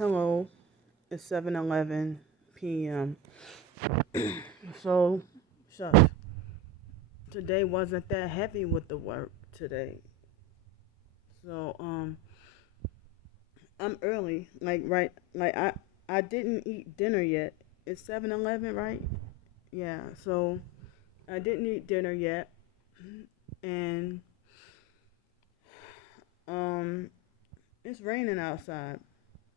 Hello, it's 7:11 p.m. So, shucks. Today wasn't that heavy with the work today. So, I'm early. I didn't eat dinner yet. It's 7:11, right? Yeah. So, I didn't eat dinner yet, and um, it's raining outside.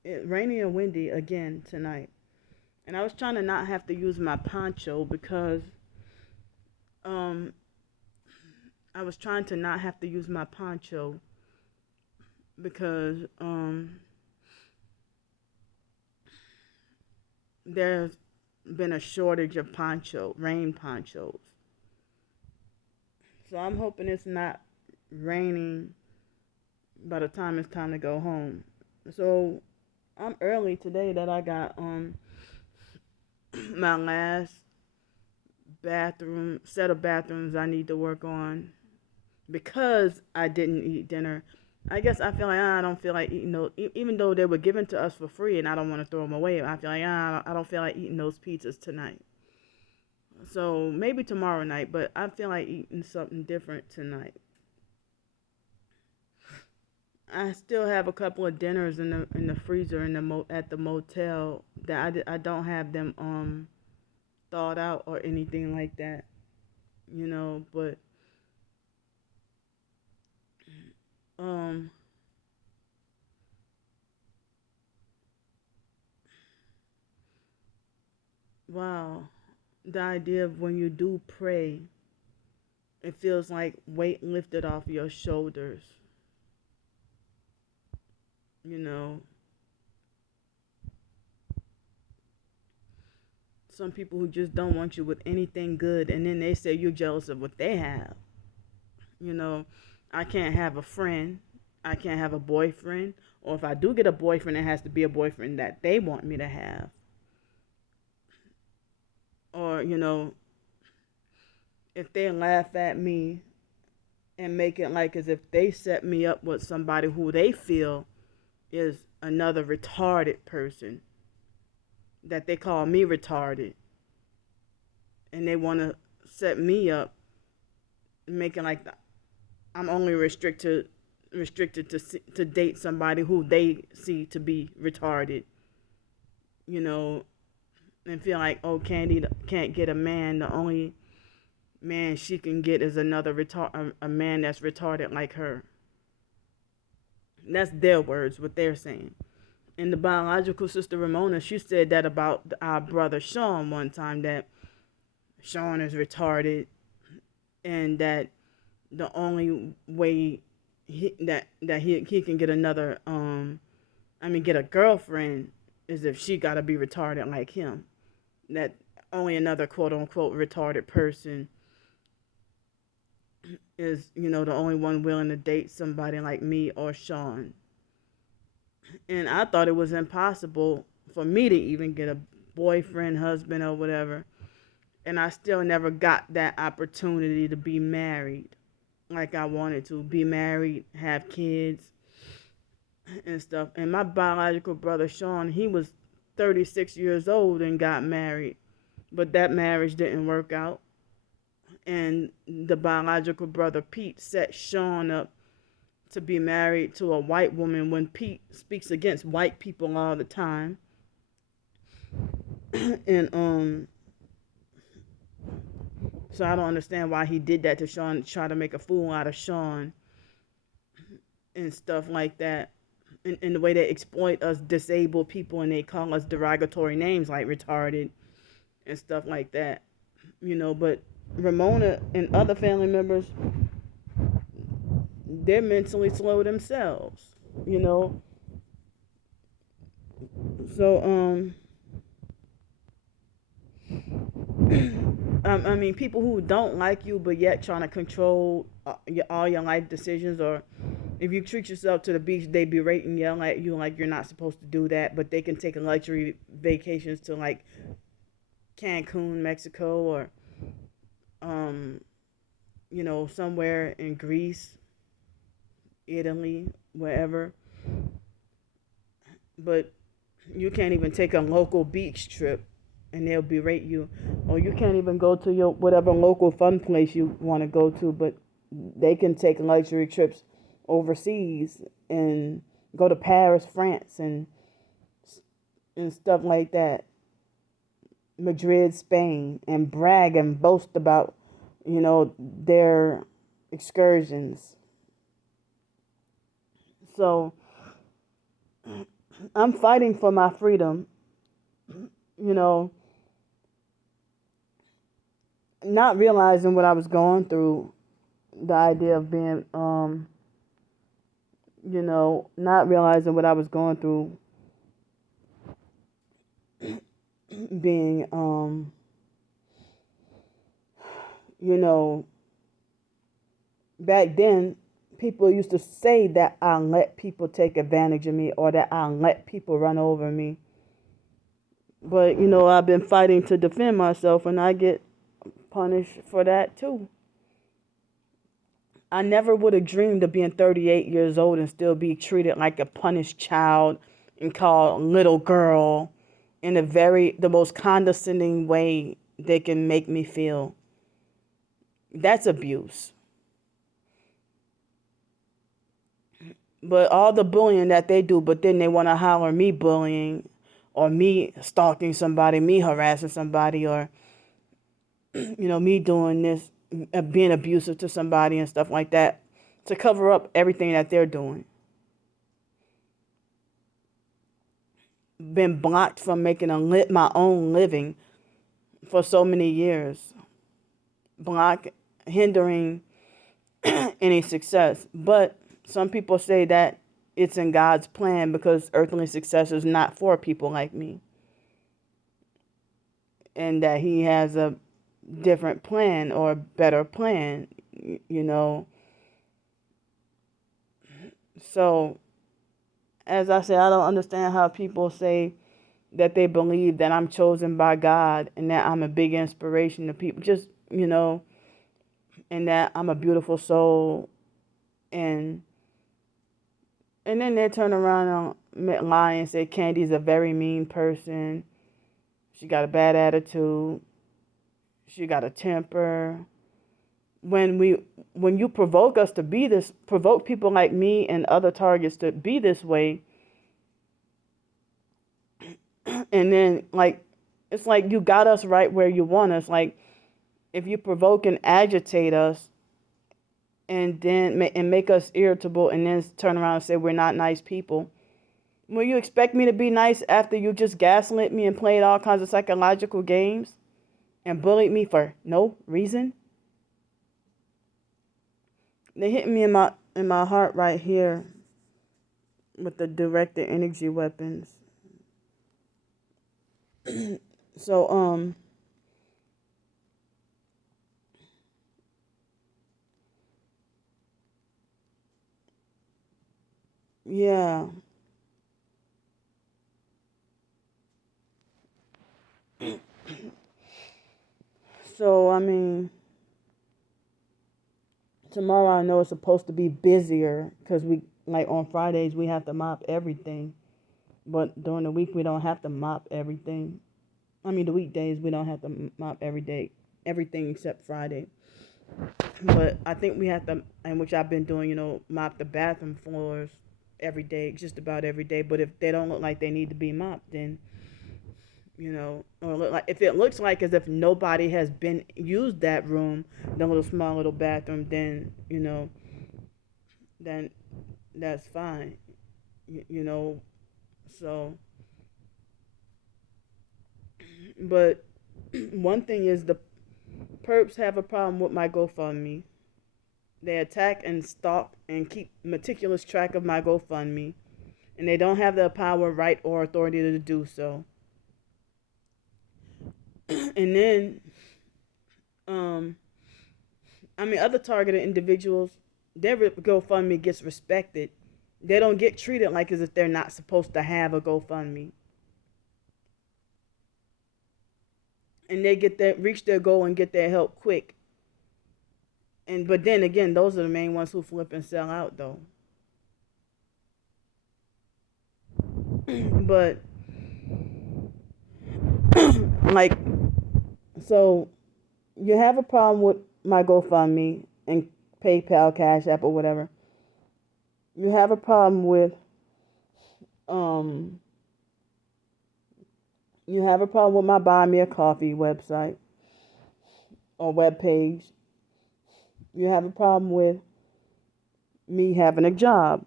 It's raining and windy again tonight. And I was trying to not have to use my poncho because um I was trying to not have to use my poncho because there's been a shortage of rain ponchos. So I'm hoping it's not raining by the time it's time to go home. So I'm early today that I got my last bathroom set of bathrooms I need to work on because I didn't eat dinner. I guess I feel like I don't feel like eating those, even though they were given to us for free, and I don't want to throw them away. I feel like I don't feel like eating those pizzas tonight. So maybe tomorrow night, but I feel like eating something different tonight. I still have a couple of dinners in the freezer at the motel that I don't have them thawed out or anything like that, But um, wow, the idea of when you do pray, it feels like weight lifted off your shoulders. You know, some people who just don't want you with anything good, and then they say you're jealous of what they have. You know, I can't have a friend, I can't have a boyfriend, or if I do get a boyfriend, it has to be a boyfriend that they want me to have. Or, if they laugh at me and make it like as if they set me up with somebody who they feel is another retarded person, that they call me retarded, and they want to set me up, making like I'm only restricted to date somebody who they see to be retarded, you know, and feel like, oh, Candy can't get a man. The only man she can get is a man that's retarded like her. That's their words, what they're saying. And the biological sister Ramona, she said that about our brother Sean one time, that Sean is retarded, and that the only way he can get get a girlfriend is if she gotta be retarded like him. That only another quote unquote retarded person is, the only one willing to date somebody like me or Sean. And I thought it was impossible for me to even get a boyfriend, husband, or whatever. And I still never got that opportunity to be married like I wanted to. Be married, have kids, and stuff. And my biological brother, Sean, he was 36 years old and got married. But that marriage didn't work out. And the biological brother, Pete, set Sean up to be married to a white woman when Pete speaks against white people all the time. And so I don't understand why he did that to Sean, try to make a fool out of Sean and stuff like that. And the way they exploit us disabled people, and they call us derogatory names like retarded and stuff like that. But Ramona and other family members, they're mentally slow themselves, you know. So I mean, people who don't like you but yet trying to control all your life decisions, or if you treat yourself to the beach, they berate and yell at you like you're not supposed to do that, but they can take luxury vacations to like Cancun, Mexico, or um, somewhere in Greece, Italy, wherever. But You can't even take a local beach trip and they'll berate you. Or you can't even go to your whatever local fun place you want to go to, but they can take luxury trips overseas and go to Paris, France, and stuff like that. Madrid, Spain, and brag and boast about, their excursions. So I'm fighting for my freedom, you know, not realizing what I was going through, the idea of being, not realizing what I was going through, being, you know, back then, people used to say that I let people take advantage of me or that I let people run over me. But, I've been fighting to defend myself and I get punished for that too. I never would have dreamed of being 38 years old and still be treated like a punished child and called little girl in the most condescending way they can make me feel. That's abuse. But all the bullying that they do, but then they want to holler me bullying or me stalking somebody, me harassing somebody, or, me doing this, being abusive to somebody and stuff like that to cover up everything that they're doing. Been blocked from making my own living for so many years. Hindering any success. But some people say that it's in God's plan because earthly success is not for people like me. And that he has a different plan or better plan, So, as I said, I don't understand how people say that they believe that I'm chosen by God and that I'm a big inspiration to people. Just, and that I'm a beautiful soul. And then they turn around and lie and say Candy's a very mean person. She got a bad attitude. She got a temper. When you provoke us to be this, provoke people like me and other targets to be this way, and then it's like you got us right where you want us. Like if you provoke and agitate us, and then make us irritable, and then turn around and say we're not nice people. Will you expect me to be nice after you just gaslit me and played all kinds of psychological games and bullied me for no reason? They hit me in my heart right here with the directed energy weapons. So yeah. So I mean, tomorrow I know it's supposed to be busier because on Fridays we have to mop everything, but during the week we don't have to mop everything. I mean, the weekdays we don't have to mop everything except Friday. But I think we have to, and which I've been doing, mop the bathroom floors every day, just about every day. But if they don't look like they need to be mopped, then or look like if it looks like as if nobody has been used that room, the little small little bathroom, then then that's fine, So, but one thing is the perps have a problem with my GoFundMe. They attack and stalk and keep meticulous track of my GoFundMe, and they don't have the power, right, or authority to do so. And then, other targeted individuals, their GoFundMe gets respected. They don't get treated like as if they're not supposed to have a GoFundMe. And they reach their goal and get their help quick. But then again, those are the main ones who flip and sell out though. But Like, so you have a problem with my GoFundMe and PayPal, Cash App, or whatever. You have a problem with um you have a problem with my Buy Me a Coffee website or web page. You have a problem with me having a job.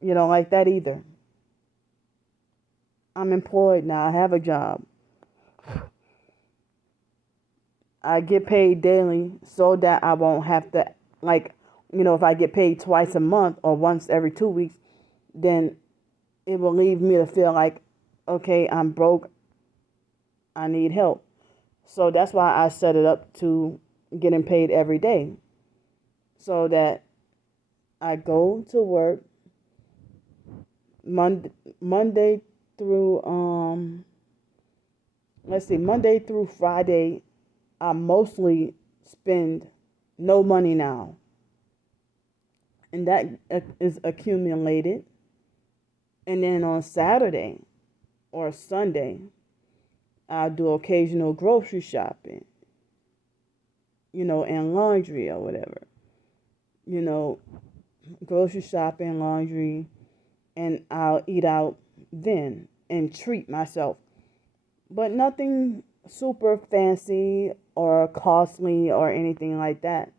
You don't like that either. I'm employed now. I have a job. I get paid daily so that I won't have to, like, if I get paid twice a month or once every 2 weeks, then it will leave me to feel like, okay, I'm broke. I need help. So that's why I set it up to getting paid every day, so that I go to work Monday through Monday through Friday. I mostly spend no money now, and that is accumulated. And then on Saturday or Sunday, I do occasional grocery shopping, and laundry or whatever. You know, Grocery shopping, laundry, and I'll eat out then and treat myself. But nothing super fancy or costly or anything like that.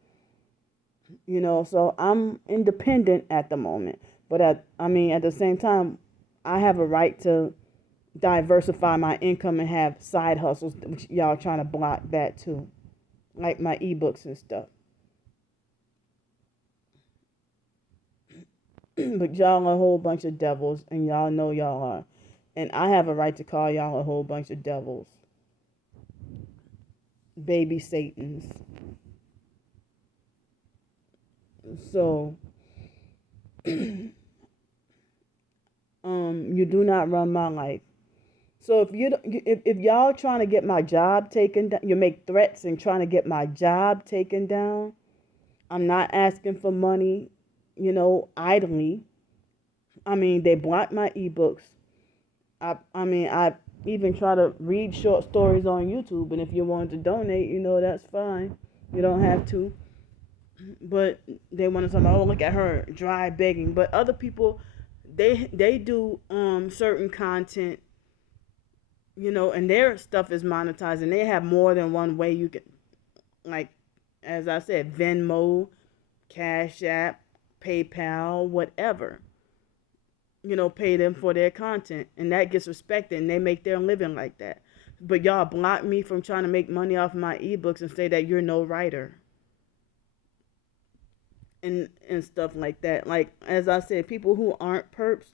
So I'm independent at the moment. But at the same time, I have a right to diversify my income and have side hustles, which y'all trying to block that too. Like my ebooks and stuff. But y'all are a whole bunch of devils, and y'all know y'all are. And I have a right to call y'all a whole bunch of devils. Baby Satans. So, you do not run my life. So if y'all trying to get my job taken down, you make threats and trying to get my job taken down. I'm not asking for money, idly. They blocked my ebooks. I even try to read short stories on YouTube, and if you want to donate, that's fine. You don't have to. But they want to talk about, oh, look at her dry begging. But other people, they do certain content, and their stuff is monetized, and they have more than one way you can, like, as I said, Venmo, Cash App, PayPal, whatever. Pay them for their content, and that gets respected, and they make their living like that. But y'all block me from trying to make money off my ebooks and say that you're no writer and stuff like that. Like, as I said, people who aren't perps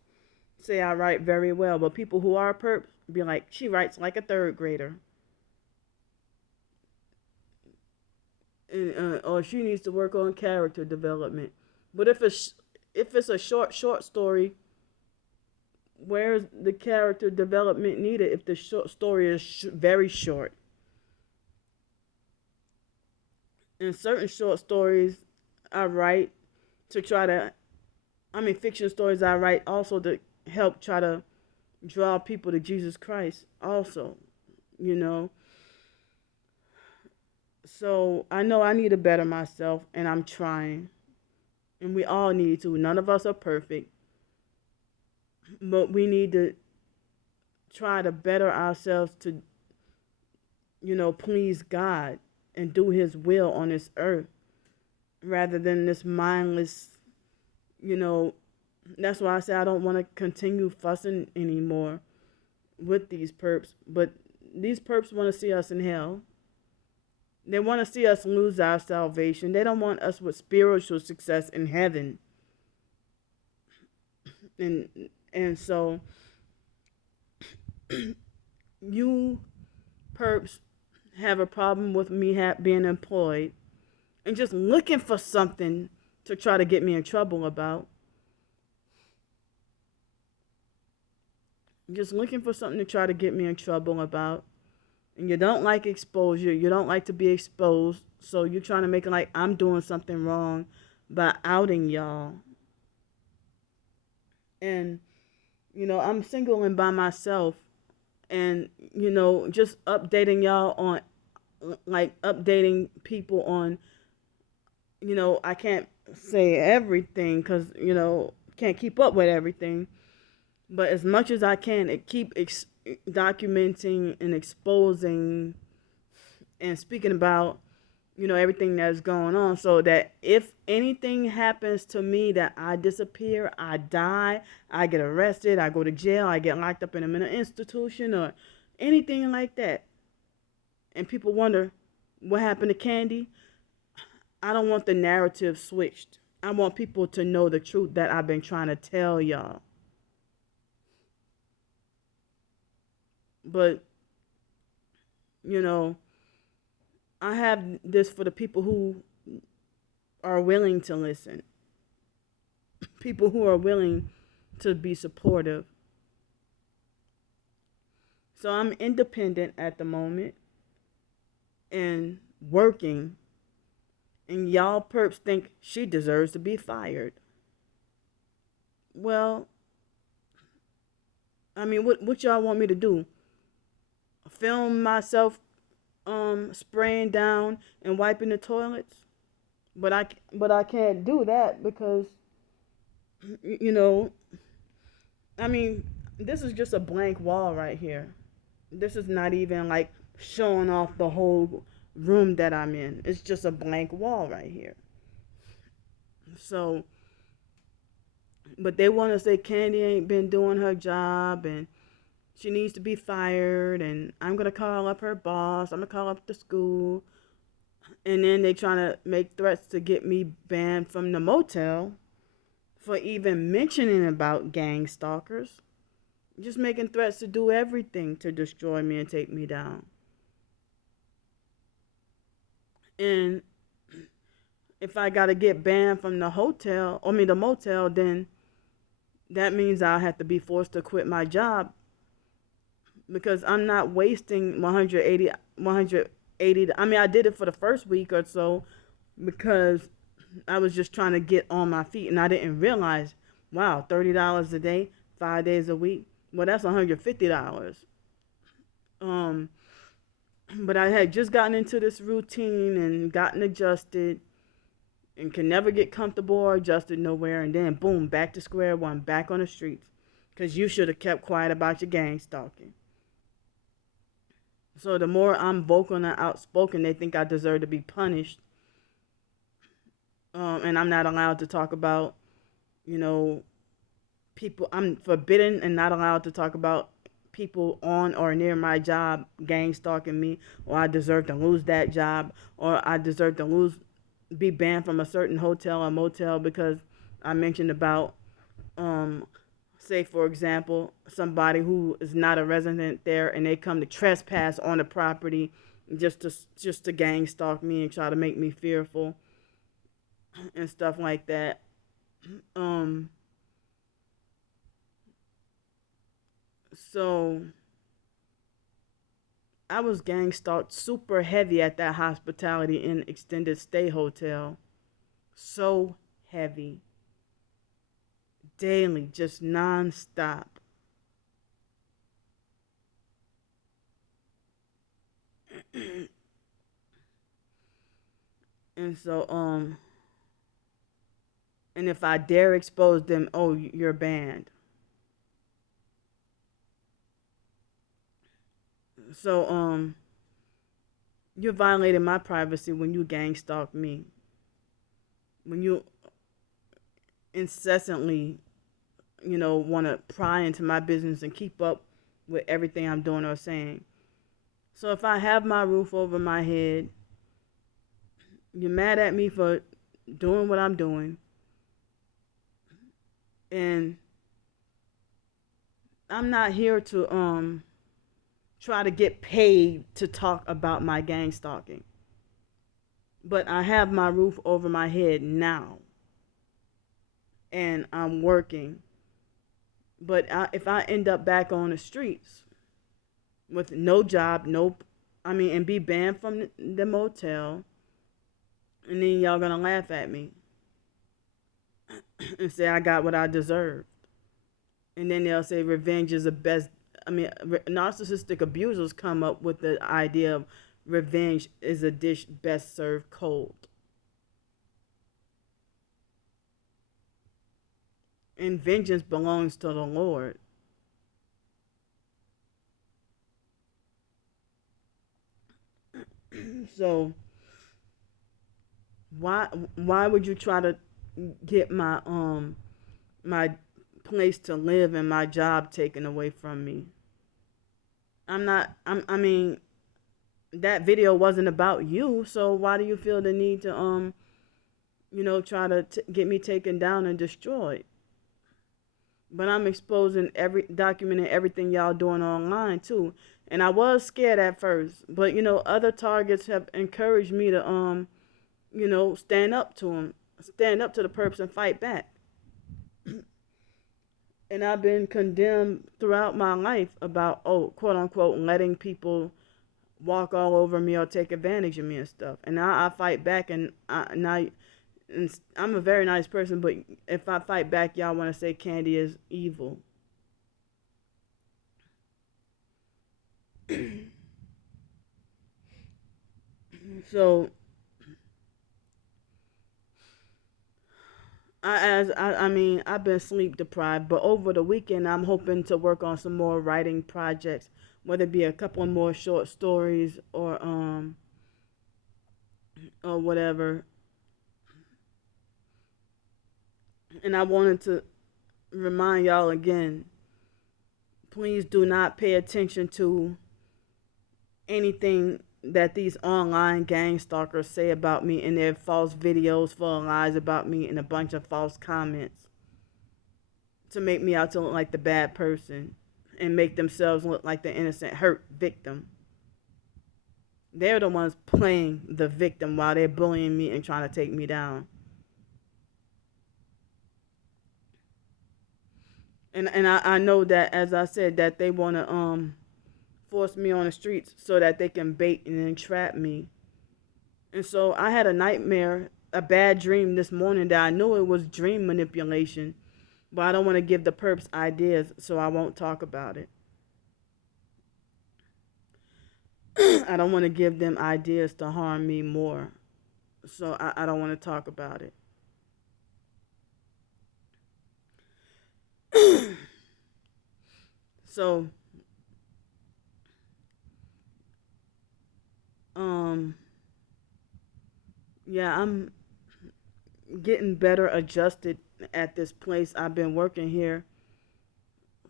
say I write very well, but people who are perps be like, she writes like a third grader, and or she needs to work on character development. But if it's a short story, where's the character development needed if the short story is very short? And certain short stories I write to try to, fiction stories I write also to help try to draw people to Jesus Christ also, you know. So I know I need to better myself, and I'm trying. And we all need to. None of us are perfect. But we need to try to better ourselves to, please God and do His will on this earth rather than this mindless, you know. That's why I say I don't want to continue fussing anymore with these perps. But these perps want to see us in hell. They want to see us lose our salvation. They don't want us with spiritual success in heaven. And so you perps have a problem with me being employed and just looking for something to try to get me in trouble about. Just looking for something to try to get me in trouble about. And you don't like exposure. You don't like to be exposed. So you're trying to make it like I'm doing something wrong by outing y'all. And, I'm single and by myself. and just updating y'all on, like, updating people on, I can't say everything because can't keep up with everything, but as much as I can, it keep documenting and exposing and speaking about everything that's going on, so that if anything happens to me, that I disappear, I die, I get arrested, I go to jail, I get locked up in a mental institution or anything like that, and people wonder what happened to Candy, I don't want the narrative switched. I want people to know the truth that I've been trying to tell y'all. But you know I have this for the people who are willing to listen, people who are willing to be supportive. So I'm independent at the moment and working, and y'all perps think she deserves to be fired. Well, I mean, what y'all want me to do? Film myself spraying down and wiping the toilets? But I can't do that because you know I mean, this is just a blank wall right here. This is not even like showing off the whole room that I'm in. It's just a blank wall right here. So, but they want to say Candy ain't been doing her job and she needs to be fired, and I'm going to call up her boss. I'm going to call up the school. And then they trying to make threats to get me banned from the motel for even mentioning about gang stalkers. Just making threats to do everything to destroy me and take me down. And if I got to get banned from the motel, then that means I'll have to be forced to quit my job, because I'm not wasting 180. I mean, I did it for the first week or so because I was just trying to get on my feet, and I didn't realize, wow, $30 a day, 5 days a week. Well, that's $150. Um, but I had just gotten into this routine and gotten adjusted, and can never get comfortable or adjusted nowhere. And then boom, back to square one, back on the streets, because you should have kept quiet about your gang stalking. So the more I'm vocal and outspoken, they think I deserve to be punished. And I'm not allowed to talk about, you know, people. I'm forbidden and not allowed to talk about people on or near my job gang stalking me, or I deserve to lose that job, or I deserve to be banned from a certain hotel or motel because I mentioned about, say for example, somebody who is not a resident there and they come to trespass on the property just to gang stalk me and try to make me fearful and stuff like that. Um, so I was gang stalked super heavy at that Hospitality Inn extended stay hotel. So heavy. Daily, just nonstop. And so, and if I dare expose them, oh, you're banned. So, you're violating my privacy when you gang stalk me. When you incessantly, want to pry into my business and keep up with everything I'm doing or saying. So if I have my roof over my head, you're mad at me for doing what I'm doing, and I'm not here to try to get paid to talk about my gang stalking. But I have my roof over my head now, and I'm working. But if I end up back on the streets with no job, and be banned from the motel, and then y'all gonna laugh at me and say I got what I deserved. And then they'll say revenge is the best narcissistic abusers come up with the idea of revenge is a dish best served cold. And vengeance belongs to the Lord. So why why would you try to get my place to live and my job taken away from me? I'm not I mean that video wasn't about you, so why do you feel the need to try to get me taken down and destroyed? But I'm exposing documenting everything y'all doing online too. And I was scared at first, but other targets have encouraged me to stand up to them, stand up to the perps and fight back. And I've been condemned throughout my life about, quote unquote, letting people walk all over me or take advantage of me and stuff. And now I fight back, and I'm a very nice person, but if I fight back, y'all want to say Candy is evil. So I've been sleep deprived, but over the weekend I'm hoping to work on some more writing projects, whether it be a couple of more short stories or whatever. And I wanted to remind y'all again, please do not pay attention to anything that these online gang stalkers say about me in their false videos full of lies about me and a bunch of false comments to make me out to look like the bad person and make themselves look like the innocent hurt victim. They're the ones playing the victim while they're bullying me and trying to take me down. And I know that, as I said, that they want to force me on the streets so that they can bait and entrap me. And so I had a nightmare, a bad dream this morning that I knew it was dream manipulation, but I don't want to give the perps ideas, so I won't talk about it. I don't want to give them ideas to harm me more, so I don't want to talk about it. So yeah, I'm getting better adjusted at this place. I've been working here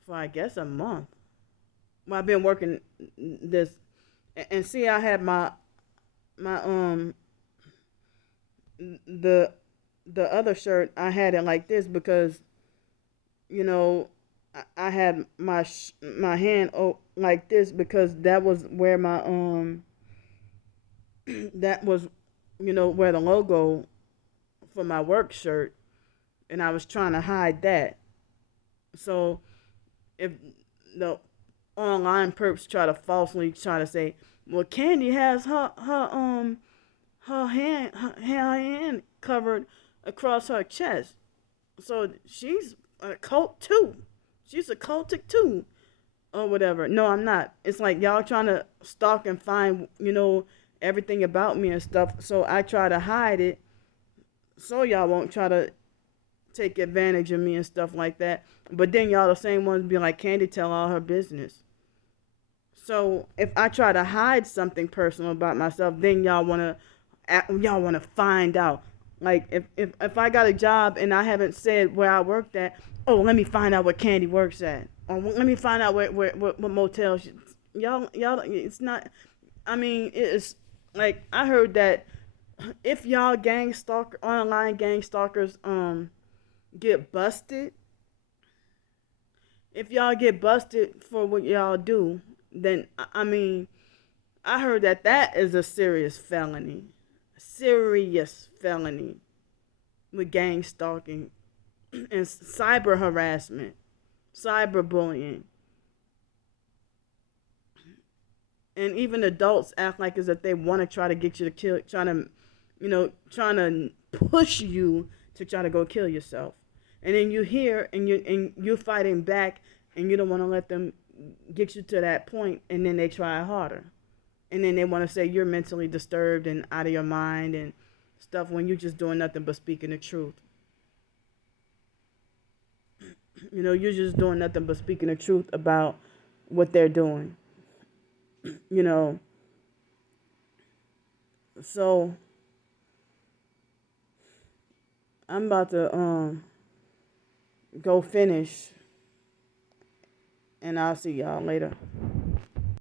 for, I guess, a month. Well, I've been working this, and see, I had my the the other shirt. I had it like this because you know I had my hand like this because that was where my that was where the logo for my work shirt, and I was trying to hide that. So if the online perps try to say, well, Candy has her hand covered across her chest, so she's a cult too. She's a cultic too, or whatever. No, I'm not. It's like y'all trying to stalk and find everything about me and stuff. So I try to hide it, so y'all won't try to take advantage of me and stuff like that. But then y'all the same ones be like, Candy tell all her business. So if I try to hide something personal about myself, then y'all wanna find out. Like if I got a job and I haven't said where I worked at, let me find out where Candy works at. Or let me find out what motel y'all it's not. I mean, it's like I heard that if y'all online gang stalkers get busted, if y'all get busted for what y'all do, then I mean, I heard that is a serious felony. Serious felony with gang stalking and cyber harassment, cyber bullying. And even adults act like as if they want to try to get you to kill, trying to push you to try to go kill yourself. And then you hear and you're fighting back, and you don't want to let them get you to that point, and then they try harder. And then they want to say you're mentally disturbed and out of your mind and stuff when you're just doing nothing but speaking the truth. You know, you're just doing nothing but speaking the truth about what they're doing. You know, so I'm about to go finish, and I'll see y'all later.